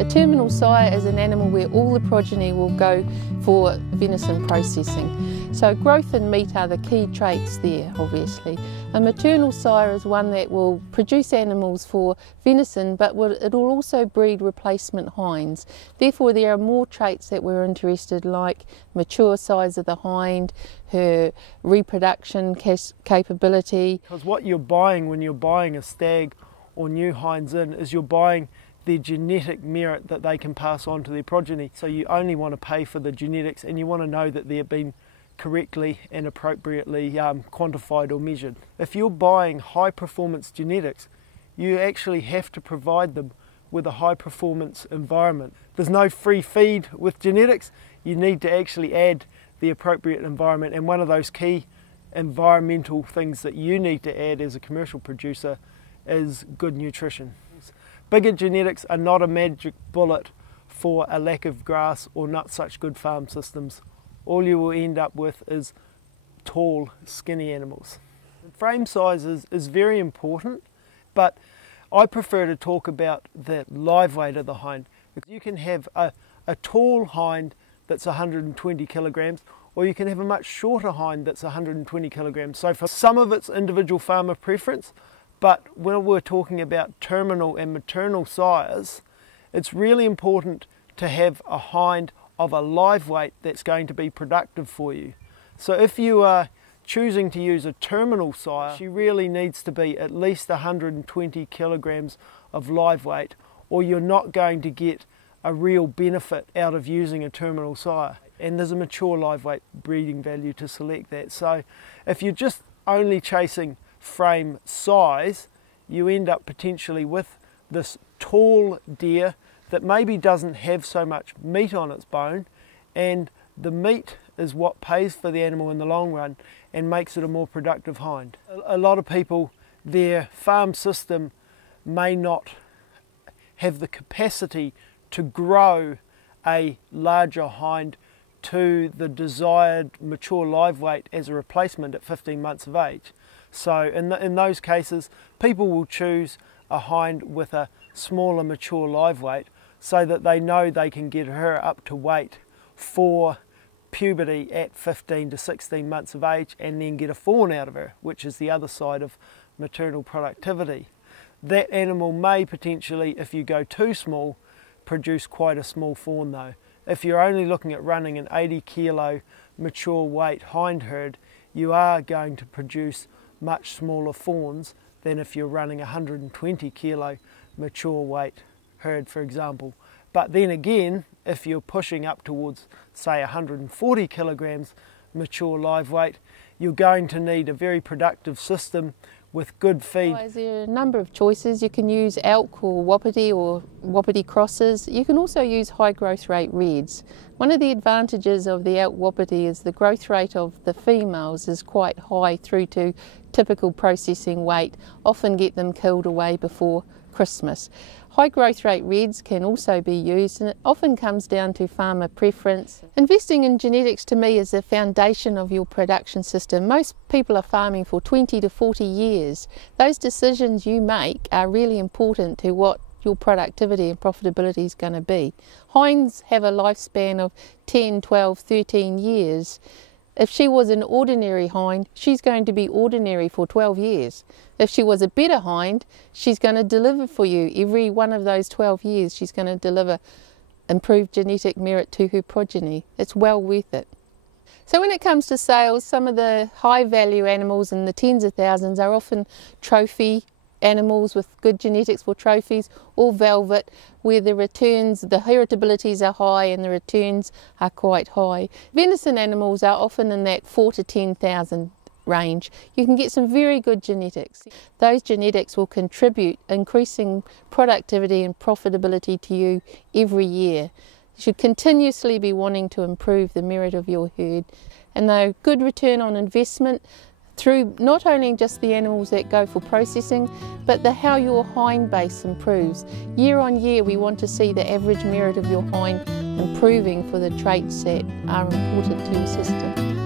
A terminal sire is an animal where all the progeny will go for venison processing. So growth and meat are the key traits there, obviously. A maternal sire is one that will produce animals for venison, but it will also breed replacement hinds. Therefore, there are more traits that we're interested, like mature size of the hind, her reproduction capability. Because what you're buying when you're buying a stag or new hinds in is you're buying their genetic merit that they can pass on to their progeny. So you only want to pay for the genetics, and you want to know that they've been correctly and appropriately quantified or measured. If you're buying high performance genetics, you actually have to provide them with a high performance environment. There's no free feed with genetics. You need to actually add the appropriate environment, and one of those key environmental things that you need to add as a commercial producer is good nutrition. Bigger genetics are not a magic bullet for a lack of grass or not such good farm systems. All you will end up with is tall, skinny animals. Frame size is very important, but I prefer to talk about the live weight of the hind. You can have a tall hind that's 120 kilograms, or you can have a much shorter hind that's 120 kilograms. So for some of it's individual farmer preference, but when we're talking about terminal and maternal sires, it's really important to have a hind of a live weight that's going to be productive for you. So if you are choosing to use a terminal sire, she really needs to be at least 120 kilograms of live weight, or you're not going to get a real benefit out of using a terminal sire. And there's a mature live weight breeding value to select that. So if you're just only chasing frame size, you end up potentially with this tall deer that maybe doesn't have so much meat on its bone, and the meat is what pays for the animal in the long run and makes it a more productive hind. A lot of people, their farm system may not have the capacity to grow a larger hind to the desired mature live weight as a replacement at 15 months of age. So in those cases, people will choose a hind with a smaller mature live weight so that they know they can get her up to weight for puberty at 15 to 16 months of age, and then get a fawn out of her, which is the other side of maternal productivity. That animal may potentially, if you go too small, produce quite a small fawn though. If you're only looking at running an 80 kilo mature weight hind herd, you are going to produce much smaller fawns than if you're running a 120 kilo mature weight herd, for example. But then again, if you're pushing up towards, say, 140 kilograms mature live weight, you're going to need a very productive system with good feed. There are a number of choices. You can use elk or wapiti crosses. You can also use high growth rate reds. One of the advantages of the elk wapiti is the growth rate of the females is quite high through to typical processing weight, often get them killed away before Christmas. High growth rate reds can also be used, and it often comes down to farmer preference. Investing in genetics to me is the foundation of your production system. Most people are farming for 20 to 40 years. Those decisions you make are really important to what your productivity and profitability is going to be. Hinds have a lifespan of 10, 12, 13 years. If she was an ordinary hind, she's going to be ordinary for 12 years. If she was a better hind, she's going to deliver for you every one of those 12 years. She's going to deliver improved genetic merit to her progeny. It's well worth it. So when it comes to sales, some of the high value animals in the tens of thousands are often trophy animals with good genetics for trophies, or velvet, where the returns, the heritabilities are high and the returns are quite high. Venison animals are often in that 4,000 to 10,000 range. You can get some very good genetics. Those genetics will contribute increasing productivity and profitability to you every year. You should continuously be wanting to improve the merit of your herd, and though good return on investment through not only just the animals that go for processing, but how your hind base improves. Year on year, we want to see the average merit of your hind improving for the traits that are important to your system.